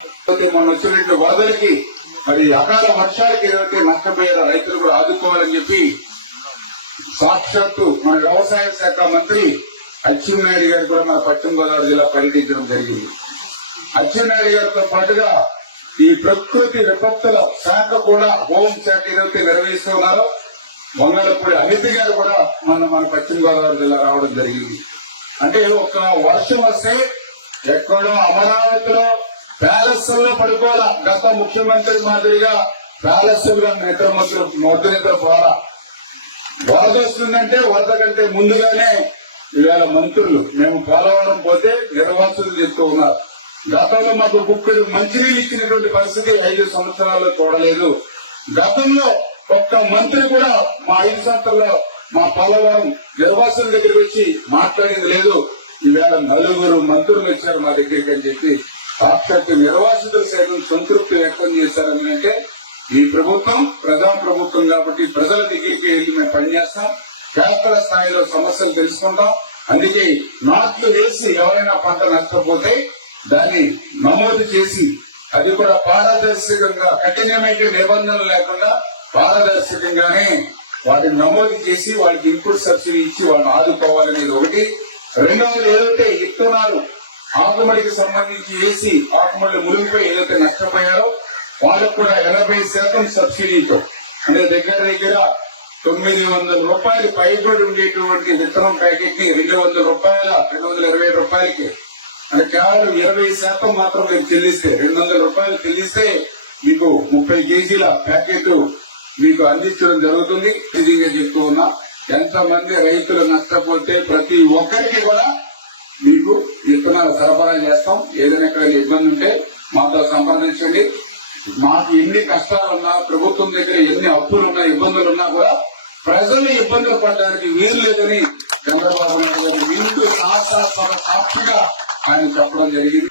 మొన్న వచ్చినట్టు వరదలకి మరి అకాల వర్షాలకి ఏదైతే నష్టపోయారో రైతులు కూడా ఆదుకోవాలని చెప్పి సాక్షాత్తు మన వ్యవసాయ శాఖ మంత్రి అచ్చెన్నాయుడు గారు కూడా మన పశ్చిమ గోదావరి జిల్లా పర్యటించడం జరిగింది. అచ్చెన్నాయుడు గారితో పాటుగా ఈ ప్రకృతి విపత్తుల శాఖ కూడా హోం శాఖ ఏదైతే నిర్వహిస్తున్నారో వంగలపూడి అనిత గారు కూడా మన పశ్చిమ గోదావరి జిల్లా రావడం జరిగింది. అంటే ఒక వర్షం వస్తే ఎక్కడో అమరావతిలో ప్యాలెస్ లో పడుకోవాల గత ముఖ్యమంత్రి మాదిరిగా ప్యాలెస్ లో నిద్ర పోవాలా. వరద వస్తుందంటే వరద కంటే ముందుగానే ఇవాళ మంత్రులు మేము పోలవరం పోతే నిర్వాసులు చెప్తూ ఉన్నారు. గతంలో మాకు బుక్కులు మంచినీళ్ళు ఇచ్చినటువంటి పరిస్థితి 5 సంవత్సరాల్లో చూడలేదు. గతంలో ఒక్క మంత్రి కూడా మా 5 సంవత్సరాల్లో మా పోలవరం నిర్వాసుల దగ్గరికి వచ్చి మాట్లాడింది లేదు. ఈవేళ 4 మంత్రులు వచ్చారు మా దగ్గరికి అని చెప్పి సాక్షాత్ నిర్వాసితులు సైతం సంతృప్తి వ్యక్తం చేశారని అంటే ఈ ప్రభుత్వం ప్రజా ప్రభుత్వం కాబట్టి ప్రజల దగ్గరికి వెళ్ళి మేము పనిచేస్తాం. క్షేత్ర స్థాయిలో సమస్యలు తెలుసుకుంటాం. అందుకే నాట్లు వేసి ఎవరైనా పంట నష్టపోతే దాన్ని నమోదు చేసి అది కూడా పారదర్శకంగా కఠినమైన నిబంధనలు లేకుండా పారదర్శకంగానే వాటిని నమోదు చేసి వాళ్ళకి ఇన్పుట్ సబ్సిడీ ఇచ్చి వాళ్ళని ఆదుకోవాలనేది ఒకటి. రెండవది ఏదైతే విత్తనాలు ఆకుమడికి సంబంధించి వేసి ఆకుమడి మునిగిపోయి ఏదైతే నష్టపోయారో వాళ్ళకు కూడా 80% సబ్సిడీతో అంటే దగ్గర 900 రూపాయలు పైబడి ఉండేటువంటి విత్తనం ప్యాకెట్ ని 200 రూపాయల 220 రూపాయలకి అంటే కేవలం 20% మాత్రం మీరు చెల్లిస్తే 200 రూపాయలు చెల్లిస్తే మీకు 30 కేజీల ప్యాకెట్ మీకు అందించడం జరుగుతుంది. ఇదిగా చెప్తూ ఉన్నా ఎంతమంది రైతులు నష్టపోతే ప్రతి ఒక్కరికి కూడా మీకు విత్తనాలు సరఫరా చేస్తాం. ఏదైనా ఎక్కడైనా ఇబ్బంది ఉంటే మాతో సంప్రదించండి. మాకు ఎన్ని కష్టాలున్నా ప్రభుత్వం దగ్గర ఎన్ని అప్పులున్నా ఇబ్బందులున్నా కూడా ప్రజలు ఇబ్బందులు పడడానికి వీలు లేదని చంద్రబాబు నాయుడు గారు ఇందు సాక్షిగా ఆయన చెప్పడం జరిగింది.